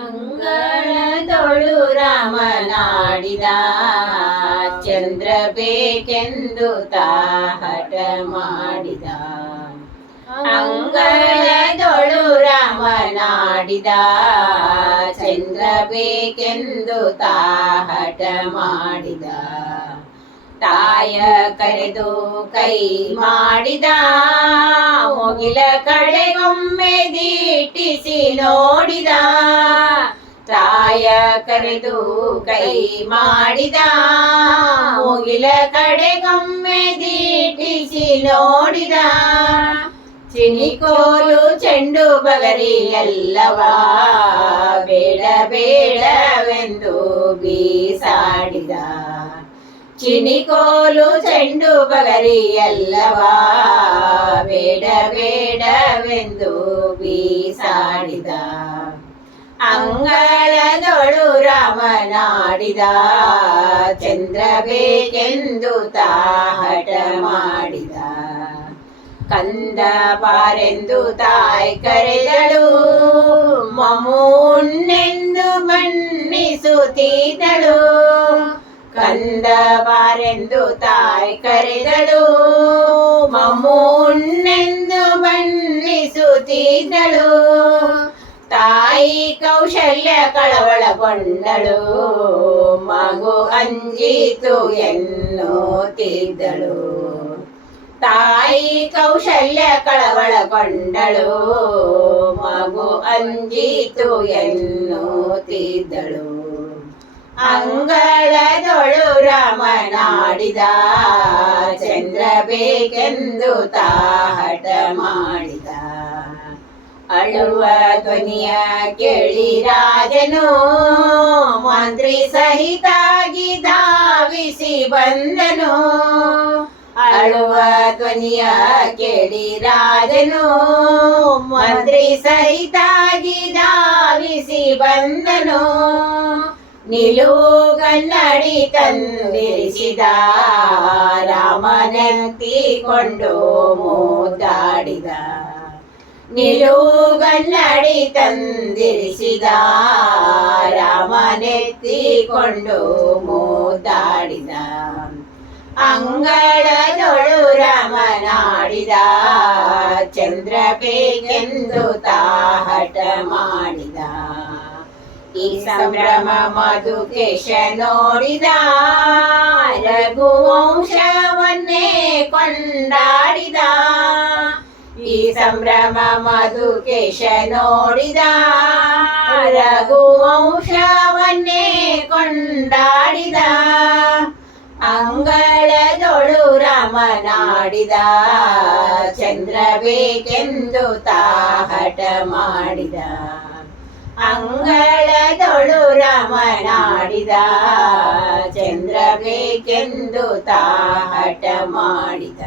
ಅಂಗಳದೊಳು ರಾಮನಾಡಿದ ಚಂದ್ರ ಬೇಕೆಂದು ಹಠ ಮಾಡಿದ. ಅಂಗಳದೊಳು ರಾಮನಾಡಿದ ಚಂದ್ರ ಬೇಕೆಂದು ಹಠ ಮಾಡಿದ. ತಾಯ ಕರೆದು ಕೈ ಮಾಡಿದ ಮುಗಿಲ ಕಡೆಗೊಮ್ಮೆ ದೀಟಿಸಿ ನೋಡಿದ. ತಾಯ ಕರೆದು ಕೈ ಮಾಡಿದ ಮುಗಿಲ ಕಡೆಗೊಮ್ಮೆ ದೀಟಿಸಿ ನೋಡಿದ. ಚಿನಿಕೋಲು ಚೆಂಡು ಬಗರಿ ಎಲ್ಲವ ಬೇಡ ಬೇಡವೆಂದು ಬೀಸಾಡಿದ. ಚಿನಿಕೋಲು ಚೆಂಡು ಬಗರಿ ಎಲ್ಲವ ಬೇಡ ಬೇಡವೆಂದು ಬೀಸಾಡಿದ. ಅಂಗಳದೊಳು ರಾಮನಾಡಿದ ಚಂದ್ರ ಬೇಕೆಂದು ಹಠ ಮಾಡಿದ. ಕಂದ ಬಾರೆಂದು ತಾಯಿ ಕರೆದಳು ಮಮ್ಮುಣ್ಣೆಂದು ಬಣ್ಣಿಸುತ್ತಿದ್ದಳು. ಕಂದ ಬಾರೆಂದು ತಾಯಿ ಕರೆದಳು ಮಮ್ಮುಣ್ಣೆಂದು ಬಣ್ಣಿಸುತ್ತಿದ್ದಳು. ತಾಯಿ ಕೌಶಲ್ಯ ಕಳವಳಗೊಂಡಳು ಮಗು ಅಂಜಿತು ಎನ್ನುತ್ತಿದ್ದಳು. ತಾಯಿ ಕೌಶಲ್ಯ ಕಳವಳಗೊಂಡಳು ಮಗು ಅಂಜಿತು ಎನ್ನುತ್ತಿದ್ದಳು. ಅಂಗಳದೊಳು ರಾಮನಾಡಿದ ಚಂದ್ರ ಬೇಕೆಂದು ಹಠ ಮಾಡಿದ. ಅಳುವ ಧ್ವನಿಯ ಕೇಳಿ ರಾಜನು ಮಂತ್ರಿ ಸಹಿತಾಗಿ ಧಾವಿಸಿ ಬಂದನು. ಅಳುವ ಧ್ವನಿಯ ಕೇಳಿ ರಾಜನು ಮಂತ್ರಿ ಸಹಿತಾಗಿ ಧಾವಿಸಿ ಬಂದನು. ನಿಲುಗನ್ನಡಿ ತಂದಿರಿಸಿದ ರಾಮನೆತ್ತಿಕೊಂಡು ಮುದ್ದಾಡಿದ. ನಿಲುಗನ್ನಡಿ ತಂದಿರಿಸಿದ ರಾಮನೆತ್ತಿಕೊಂಡು ಮುದ್ದಾಡಿದ. ಅಂಗಳದೊಳು ರಾಮನಾಡಿದ ಚಂದ್ರ ಬೇಕೆಂದು ಹಠ ಮಾಡಿದ. ಈ ಸಂಭ್ರಮ ಮಧುಕೇಶ ನೋಡಿದ ರಘುವಂಶವನ್ನೇ ಕೊಂಡಾಡಿದ. ಈ ಸಂಭ್ರಮ ಮಧುಕೇಶ ನೋಡಿದ ರಘುವಂಶವನ್ನೇ ಕೊಂಡಾಡಿದ. ಅಂಗಳದೊಳು ರಾಮನಾಡಿದ ಚಂದ್ರ ಬೇಕೆಂದು ಹಠ ಮಾಡಿದ. ಅಂಗಳದೊಳು ರಾಮನಾಡಿದ ಚಂದ್ರ ಬೇಕೆಂದು ಹಠ ಮಾಡಿದ.